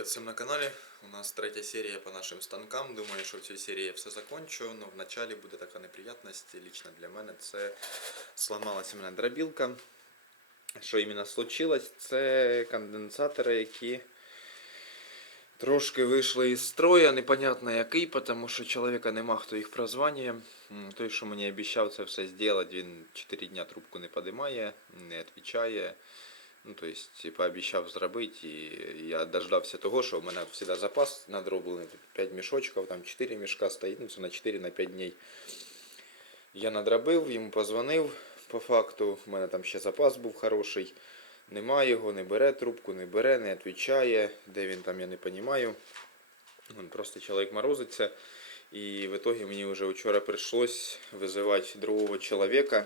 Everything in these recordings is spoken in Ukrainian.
Привет всем на канале. У нас третя серія по нашим станкам. Думаю, що в цій серії я все закончу. але в началі буде така неприятність лично для мене. Це сламалася в мене дробілка. Що іменно случилось? Це конденсатори, які трошки вийшли із строя, непонятно який, тому що чоловіка нема, хто їх прозванює. М, Той, що мені обіцяв це все зробити, він 4 дня трубку не підіймає, не відповідає. Ну, то есть, пообіцяв зробити, і я дождався того, що в мене завжди запас надроблений, 5 мішочків, там 4 мішка стоїть, ну це на 4 на 5 днів. Я надробив, йому позвонив по факту, в мене там ще запас був хороший. Нема його, не бере трубку, не бере, не відповідає, де він там, я не розумію. Просто чоловік морозиться. І в итоге мені вже вчора прийшлось визивати другого чоловіка.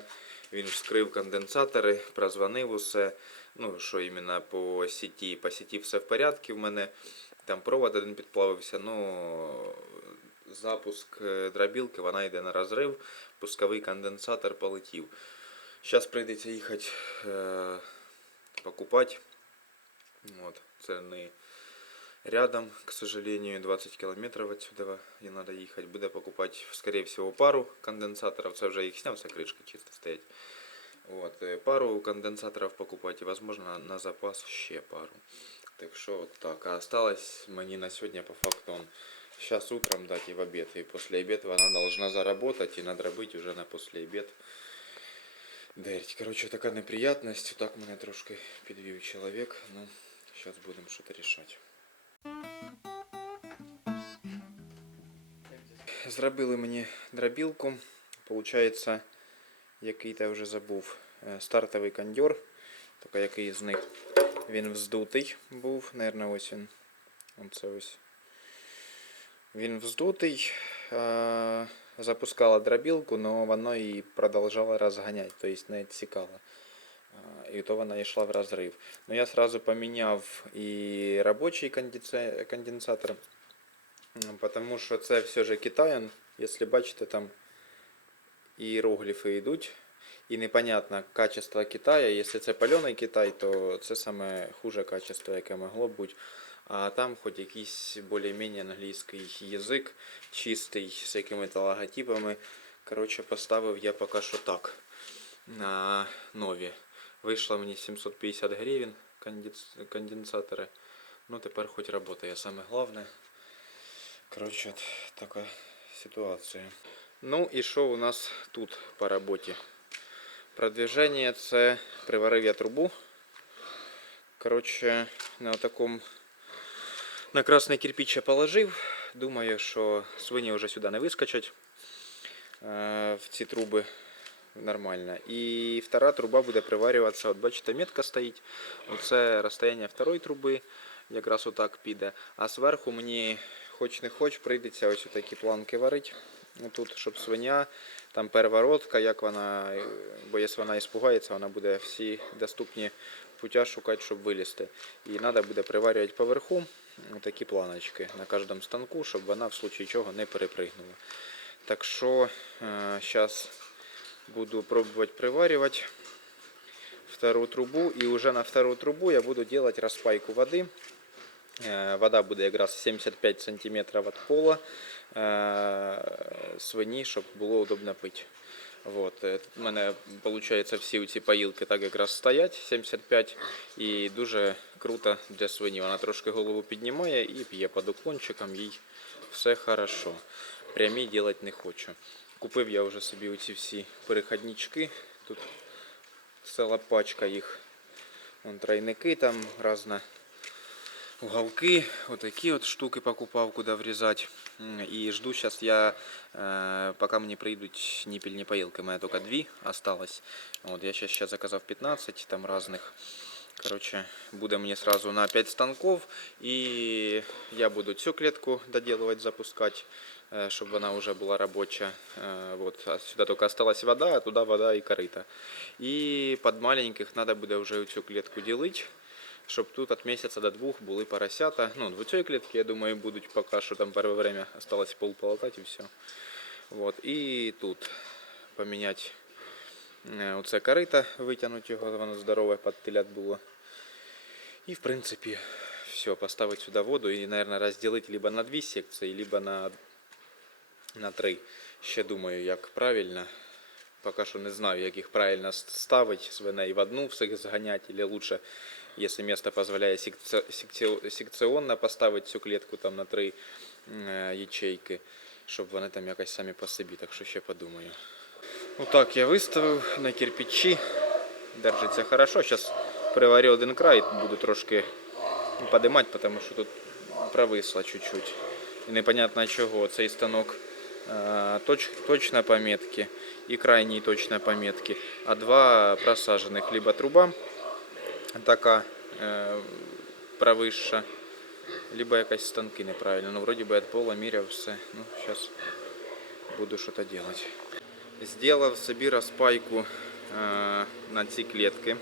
Він вскрив конденсатори, прозвонив усе. Ну, що іменно по сіті. По сіті все в порядку в мене. Там провод один підплавився, ну запуск е, дробілки, вона йде на розрив, пусковий конденсатор полетів. Зараз прийдеться їхати е, покупати. От, це не рядом, к сожалению, 20 километров отсюда и надо ехать. Буду покупать, скорее всего, пару конденсаторов. Це вже їх сняв, вся крышка чисто стоять. Вот, э, пару конденсаторов покупать и, возможно, на, на запас ще пару. Так що от так. А осталось мені на сьогодні по факту он сейчас утром дать и в обед. И после обеда она должна заработать и надробить уже на после обед. Дерть. Короче, така неприятність. Так мене трошки підвів чоловік. Ну, зараз будемо щось рішати. Зробили мені дробілку. Получається, Який я вже забув. е, Стартовий кондьор. Тільки який з них. Він вздутий був, Наверно, ось він. Оце ось. Він вздутий. е, Запускала дробілку, але воно і продовжало розганяти, тобто не відсікало. І то вона йшла в розрив. Но я сразу поміняв і робочий конденсатор, м, потому що це все же Китаян. Якщо бачите, там іерогліфи йдуть. І непонятно качество Китая. Якщо це пальоний Китай, то це саме хуже качество, яке могло бути. А там хоч якийсь більш-менш англійський язик, чистий, з якими-то логотипами. Коротше, поставив я поки що так. На нові. Вийшло мені 750 гривень конденс- конденсатори. Ну, тепер хоч працює. Саме головне. Коротше, така ситуація. Ну і що у нас тут по роботі? Продвиження це приварив я трубу. Коротше, на такому на красний кирпич я положив. Думаю, що свині вже сюди не вискочать е, в ці труби нормально. І втора труба буде приварюватися. От бачите, метка стоїть. Оце розстояння второї труби. Якраз отак піде. А зверху мені хоч не хоч прийдеться ось такі планки варити. Тут, щоб свиня, там первородка, як вона, е, бо якщо вона іспугається, вона буде всі доступні путя шукати, щоб вилізти. І треба буде приварювати поверху такі планочки на кожному станку, щоб вона в случае чого не перепригнула. Так що зараз буду пробувати приварювати вторую трубу. І вже на вторую трубу я буду делать розпайку води. Е, Вода буде якраз 75 см від пола е, свині, щоб було удобно пити. Вот. е, У мене виходить всі ці поїлки так якраз стоять 75 і дуже круто для свині. Вона трошки голову піднімає і п'є під уклончиком, їй все хорошо. Прямі робити не хочу. Купив я вже собі оці всі переходнички. Тут ціла пачка їх. Вон тройники там різна уголки, вот такие вот штуки покупал, куда врезать. М, И жду сейчас я, э, пока мне прийдуть нипельні поилки. У меня только две осталось. Вот я сейчас, сейчас заказав 15 там разных. Короче, буде мені сразу на 5 станков. І я буду цю клетку доделывать, запускать, э, щоб вона вже була робоча. Э, Вот, а сюди тільки осталась вода, а туди вода і корита. І під маленьких треба буде вже цю клетку ділити Щоб тут від місяця до двох були поросята. Ну, в цій клітці, я думаю, будуть поки що там перше время осталось полполотати і все. Вот. І тут поміняти е, оце корита, витягнути його, воно здорове, під телят було. І в принципі все, поставить сюда воду и, наверное, разделить либо на дві секції, либо на, на три. Ще думаю, як правильно. Поки що не знаю, як їх правильно ставити, свиней в одну всіх зганяти, или лучше, если место секці- секціонно поставити цю клітку там на три е, ячейки, щоб вони там якось самі по собі, так що ще подумаю. Ну так, я виставив на кирпичі. Держиться хорошо. Зараз приварю один край, буду трошки подимати, тому що тут провисло чуть-чуть. І непонятно чого. Цей станок точ, точно пометки і крайній точно пометки, а два просажених. Либо труба така е, провисша, либо якась станки неправильно. Ну, вроді би від пола міряв все. Ну, зараз буду щось робити. Сделав собі розпайку е, на ці клітки.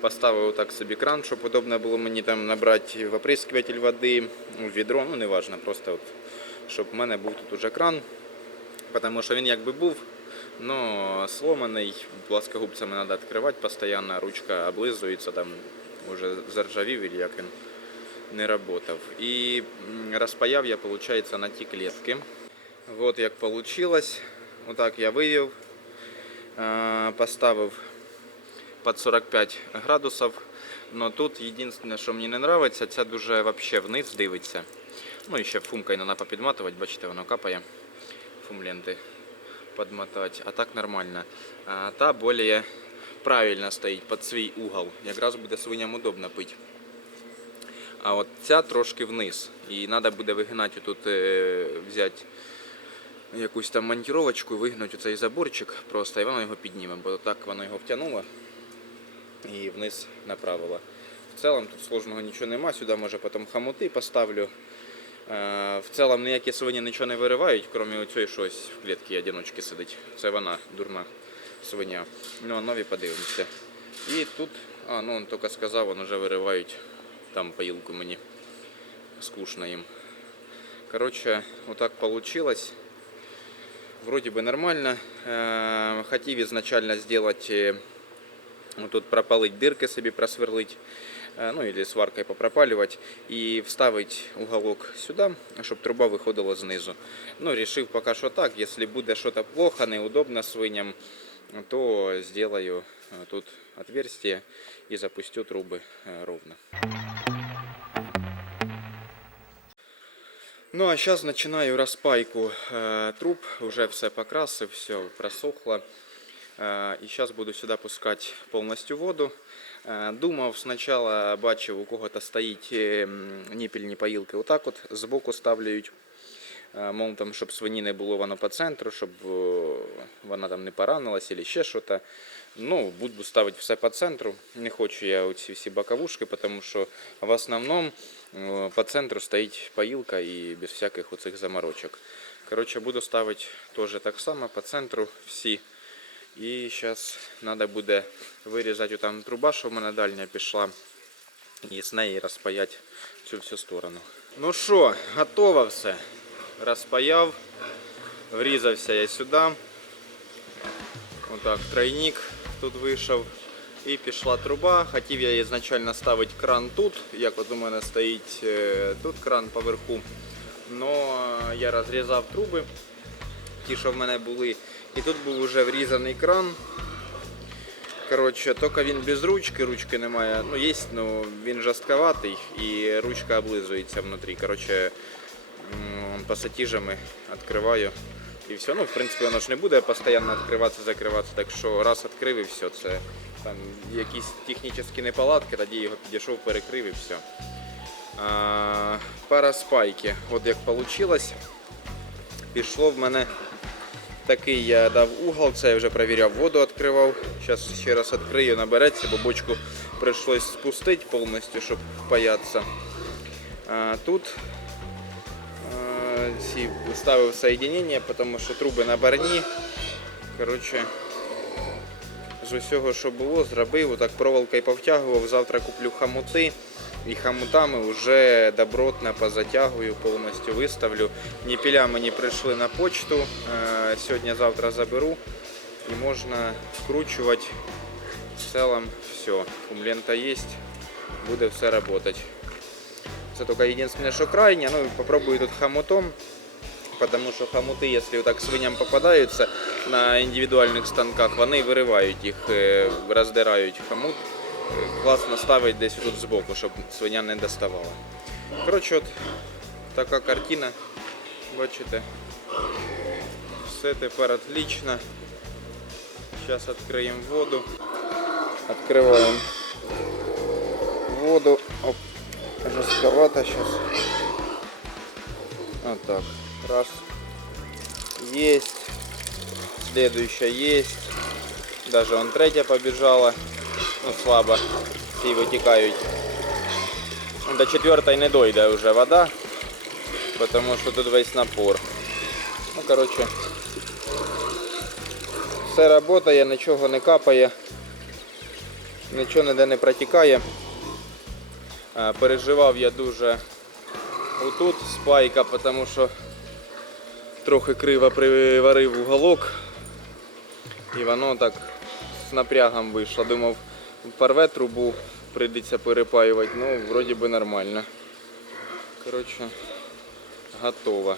Поставив так собі кран, щоб удобно було мені там набрати в води, в відро, ну не важно, просто от, щоб в мене був тут уже кран. Тому що він якби був, но сломаний, плоскогубцями треба відкривати постійно, ручка облизується, там вже заржавів, як він не працював. І м, розпаяв я, виходить, на ті клітки. Вот як получилось. Отак я вивів, е, поставив під 45 градусів. Но тут єдине, що мені не подобається, ця дуже вообще вниз дивиться. Ну і ще фумкою треба попідматувати, бачите, воно капає. Фум ленти підмотати. А так нормально. А та більш правильно стоїть під свій угол. Якраз буде свиням удобно пити. А от ця трошки вниз. І треба буде вигинати тут, е, взяти якусь там монтировочку, вигнути цей заборчик просто, і воно його підніме, бо так воно його втягнуло і вниз направило. В цілому тут сложного нічого нема, сюди може потім хамути поставлю. Е, В цілому ніякі свині нічого не виривають, крім оцієї щось в клітці одиночки сидить. Це вона, дурна свиня. Ну, а нові подивимося. І тут, а, ну він тільки сказав, вони вже виривають там поїлку мені. Скучно їм. Короче, вот так получилось. Вроде бы нормально. Э, Хотів изначально сделать, э, вот тут пропалить дырки себе просверлить, э, Ну или сваркой попропаливать и вставить уголок сюда, чтобы труба виходила знизу. Ну, решив пока что так, если буде что-то плохо, неудобно свиням, то сделаю э, тут отверстие и запустю трубы э, ровно. Ну а сейчас начинаю распайку э, труб. Уже все покрасив, все просохло. Э, и сейчас буду сюда пускать полностью воду. Э, думав сначала, бачив, у кого-то стоїть м, ніпільні поїлки отак от, збоку ставляють. Мов там, щоб свині не було воно по центру, щоб вона там не поранилась або ще щось. Ну, буду ставити все по центру. Не хочу я оці всі боковушки, тому що в основному по центру стоїть поїлка і без всяких оцих заморочок. Коротше, буду ставити теж так само по центру всі. І зараз треба буде вирізати там труба, що в мене дальня пішла, і з неї розпаяти цю всю сторону. Ну що, готово все. Розпаяв, врізався я сюди. Отак, тройник тут вийшов. І пішла труба. Хотів я ізначально ставити кран тут, як от у мене стоїть е, тут кран поверху. Но я розрізав труби, ті, що в мене були. І тут був вже врізаний кран. Коротше, тільки він без ручки, ручки немає. Ну, є, ну він жорстковатий і ручка облизується внутрі. Коротше, пасатіжами відкриваю. І все. Ну, в принципі, воно ж не буде постійно відкриватися, закриватися. Так що раз відкрив і все. Це там якісь технічні неполадки, тоді його підійшов, перекрив і все. А, пара спайки. От як вийшло. Пішло в мене такий я дав угол, це я вже перевіряв, воду відкривав. Зараз ще раз відкрию, набереться, бо бочку прийшлось спустити повністю, щоб впаятися. А, тут а, ставив соєдинення, тому що труби на барні. Коротше, з усього, що було, зробив, отак проволокою повтягував. Завтра куплю хамути і хамутами вже добротно позатягую, повністю виставлю. Ніпіля мені прийшли на почту. е, Сьогодні-завтра заберу і можна вкручувати. В цілому все. Фумлента є, буде все працювати. Це тільки єдине, що крайня. Ну, попробую тут хомутом. Потому що хомути, якщо так свиням попадаються на індивідуальних станках, вони виривають їх, е, роздирають хомут. Е, Класно ставить десь тут збоку, щоб свиня не доставала. Коротше, от така картина. Бачите. Все тепер отлично. Зараз відкриємо воду. Відкриваємо воду. Оп. Жестковато сейчас. Вот так. Раз. Есть. Следующая есть. Даже он третья побежала. Ну, слабо. Всі витікають. До четвертої не дойде вже вода. Потому що тут весь напор. Ну, короче. Все працює, нічого не капає. Нічого ніде не протікає. Переживав я дуже отут спайка, тому що трохи криво приварив уголок. І воно так з напрягом вийшло. Думав, порве трубу, прийдеться перепаювати. Ну, вроді би нормально. Коротше, готово.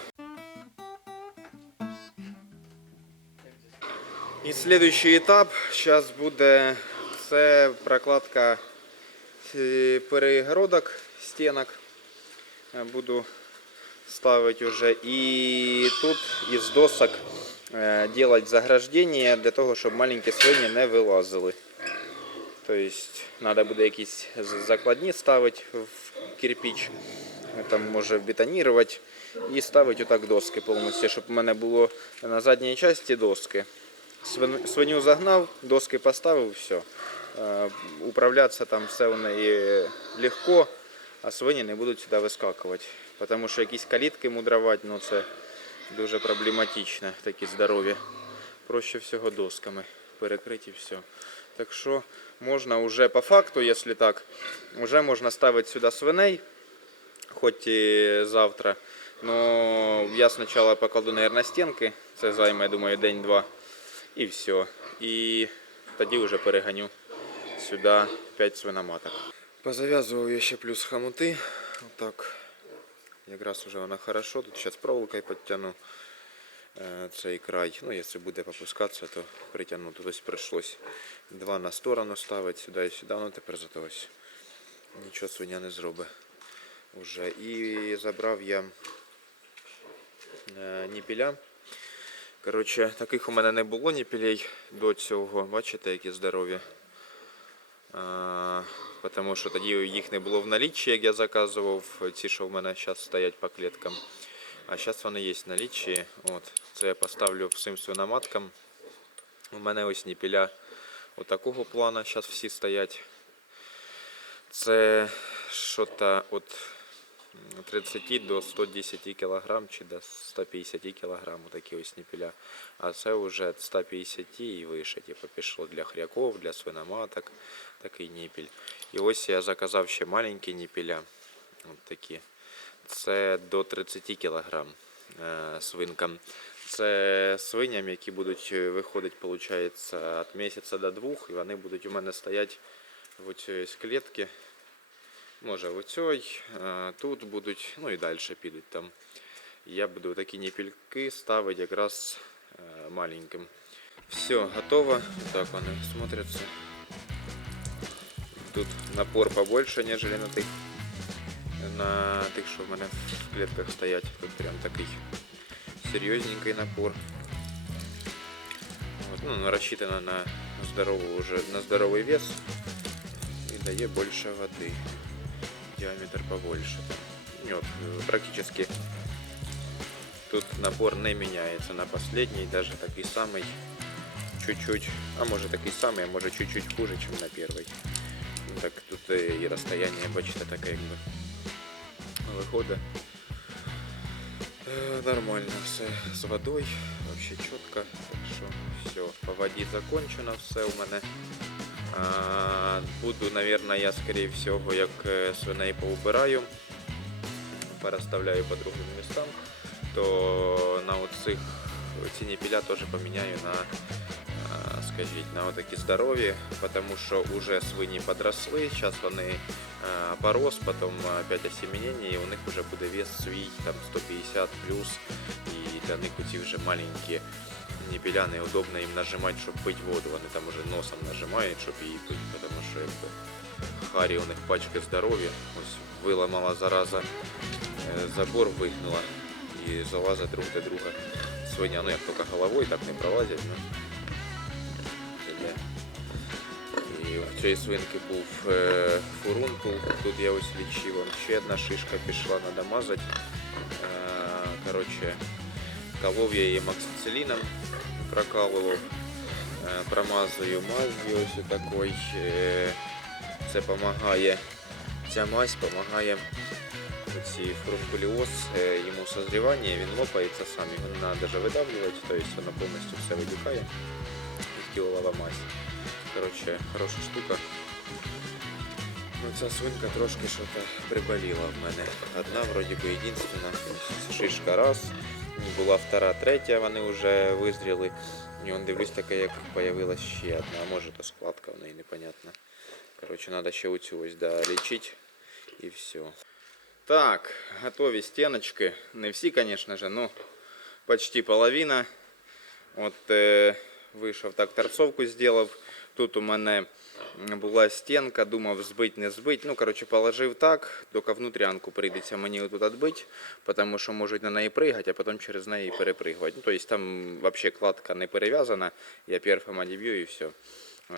І следующий етап зараз буде це прокладка е, перегородок, стінок. Е, Буду ставити вже. І тут із досок е, делать заграждення для того, щоб маленькі свині не вилазили. Тобто треба буде якісь закладні ставити в кирпич, там може бетонувати і ставити отак доски повністю, щоб у мене було на задній часті доски. Свиню загнав, доски поставив, все. Управлятися там все в неї легко, а свині не будуть сюди вискакувати. Тому що якісь калітки мудрувати, ну це дуже проблематично, такі здорові. Проще всього досками перекриті все. Так що можна вже по факту, якщо так, вже можна ставити сюди свиней, хоч і завтра. Но я спочатку покладу, наверное, стінки. Це займе, я думаю, день-два. І все. І тоді вже переганю сюди 5 свиноматок. Позав'язував я ще плюс хомути. Отак. Якраз вже вона хорошо. Тут зараз проволокою підтягну цей край. Ну, якщо буде попускатися, то притягну. Тут ось прийшлось два на сторону ставити, сюди і сюди. Ну тепер зато ось нічого свиня не зробить. Уже. І забрав я е, ніпіля. Коротше, таких у мене не було ніпілей до цього. Бачите, які здорові. А, тому що тоді їх не було в наліччі, як я заказував. Ці, що в мене зараз стоять по кліткам. А зараз вони є в наліччі. От. Це я поставлю всім свиноматкам. У мене ось ніпіля отакого плану. Зараз всі стоять. Це що-то від 30 до 110 кг чи до 150 кг такі ось ніпіля. А це вже від 150 і вище. Типу пішло для хряков, для свиноматок такий ніпіль. І ось я заказав ще маленькі ніпіля. От такі. Це до 30 кг е, свинкам. Це свиням, які будуть е, виходити, виходить, від місяця до двох, і вони будуть у мене стояти в цій клітці. Може в оцій, е, тут будуть, ну і далі підуть там. Я буду такі ніпільки ставити якраз е, маленьким. Все, готово. Так вони смотряться. Тут напор побольше, нежели на тих, на тих, що в мене в клітках стоять. Тут прям такий серйозненький напор. От, ну, рассчитано на здоровый уже на здоровый вес и дает больше воды. Диаметр побольше. Вот, э, практически тут напор не меняется на последний, даже такой самый чуть-чуть, а может такой самый, а может чуть-чуть хуже, чем на первой. Ну, так тут э, и расстояние бачите таке якби виходить. Е, Нормально все з водою, вообще чітко. Так що все, по воді закончено все у мене. А, буду, наверное, я скорее всього, як е, свиней поубираю, переставляю по другим містам, то на оцих ці ніпіля теж поміняю на, скажіть, на отакі здорові, тому що вже свині подросли, зараз вони порос, потом опять осеменение, і у них вже буде вес свій там 150 плюс, і для них оці вже маленькі небеляни, удобно їм нажимати, щоб пити воду. Вони там уже носом нажимають, щоб її пити, тому що якби Харі у них пачки здоров'я. Ось виламала зараза, е, забор вигнула і залазить друг до друга свиня. Ну як тільки головою так не пролазять, ну І в цієї свинки був е, фурункул, тут я ось лічив, ще одна шишка пішла, треба мазати. Е, коротше, колов я її максициліном, прокалував, е, промазую мазью ось такой. Це допомагає, ця мазь допомагає е, йому созрівання, він лопається сам, його не треба видавлювати, тобто воно повністю все видюкає. Іхтіолова мазь. Коротше, хороша штука. Ну, ця свинка трошки що-то приболіла в мене. Одна, вроді би, єдинственна. Шишка раз. Була втора, третя, вони вже визріли. І он дивлюсь таке, як появилась ще одна. А може то складка в неї непонятна. Коротше, треба ще оцю ось долічити і все. Так, готові стіночки. Не всі, звісно ж, ну почти половина. От е, вийшов так торцовку зробив. Тут у мене була стінка, думав збить, не збить. Ну, коротше, положив так, тільки внутрянку прийдеться мені тут відбити, тому що можуть на неї пригати, а потім через неї перепригувати. Ну, тобто там взагалі кладка не перев'язана. Я першим одіб'ю і все.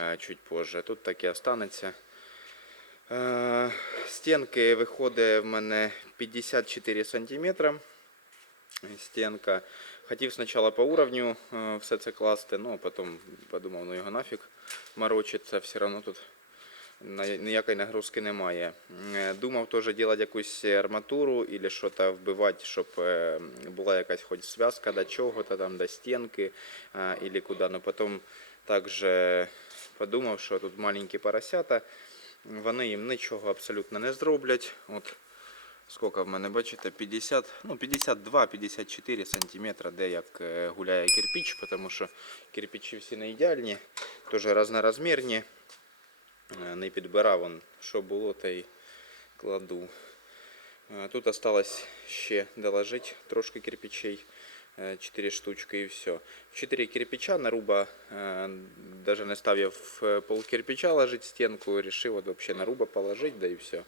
Е, Чуть позже. Тут так і останеться. Е, Стінки виходить в мене 54 сантиметра. Стінка. Хотів спочатку по уровню е, все це класти, ну а потім подумав, ну його нафіг морочиться, все одно тут ніякої нагрузки немає. Е, Думав теж робити якусь арматуру або щось вбивати, щоб е, була якась хоч зв'язка до чого-то там, до стінки або куди. Ну потім також подумав, що тут маленькі поросята, вони їм нічого абсолютно не зроблять. От Сколько в мене, бачите, 50, ну 52-54 сантиметра, де як е, гуляє кирпич, тому що кирпичі всі не ідеальні, теж разнорозмірні. Е, Не підбирав, он, що було, та й кладу. Е, Тут осталось ще доложити трошки кирпичей. 4 штучки і все. 4 кирпича наруба, даже не став я в пол кирпича ложить от вообще наруба положить, да і все.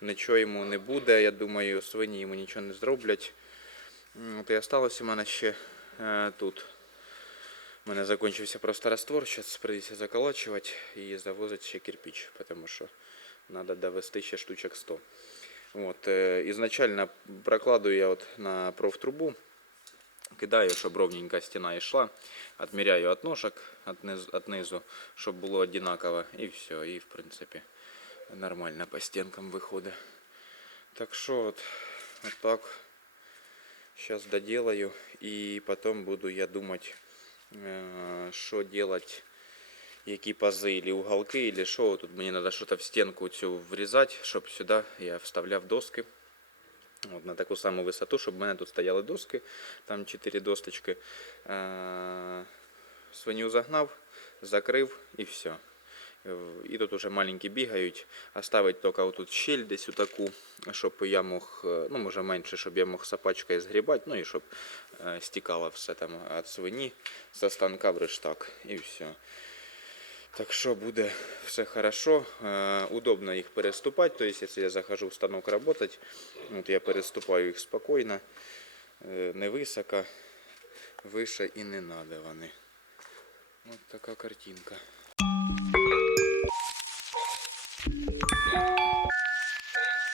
Нічого йому не буде, я думаю, свині йому нічого не зроблять. От і осталось у мене ще е, тут. У мене закінчився просто раствор, зараз прийдеться заколачувати і завозити ще кирпич, тому що треба довести ще штучок 100. От, е, ізначально прокладую я от на профтрубу, кидаю, щоб ровненька стіна йшла, відміряю от ножок от низу, щоб було однаково, і все, і в принципі нормально по стенкам виходить. Так що от, от так. Сейчас доделаю и потом буду я думать, э, что делать, які пази или уголки, или що. Тут мені треба щось в стінку цю врізати, щоб сюди я вставляв доски. От, на таку саму висоту, щоб в мене тут стояли доски, там 4 досточки. Е, Свиню загнав, закрив і все. І тут уже маленькі бігають. Оставить тільки отут щель десь таку, щоб я мог, е, ну може менше, щоб я мог сапачкою згрібати, ну і щоб е, стікало все там від свині со станка в рештак. І все. Так що буде все хорошо. Е, удобно їх переступати. Тобто, якщо я захожу в станок працювати, от я переступаю їх спокійно, е, не високо, вище і не надо вони. Ось така картинка.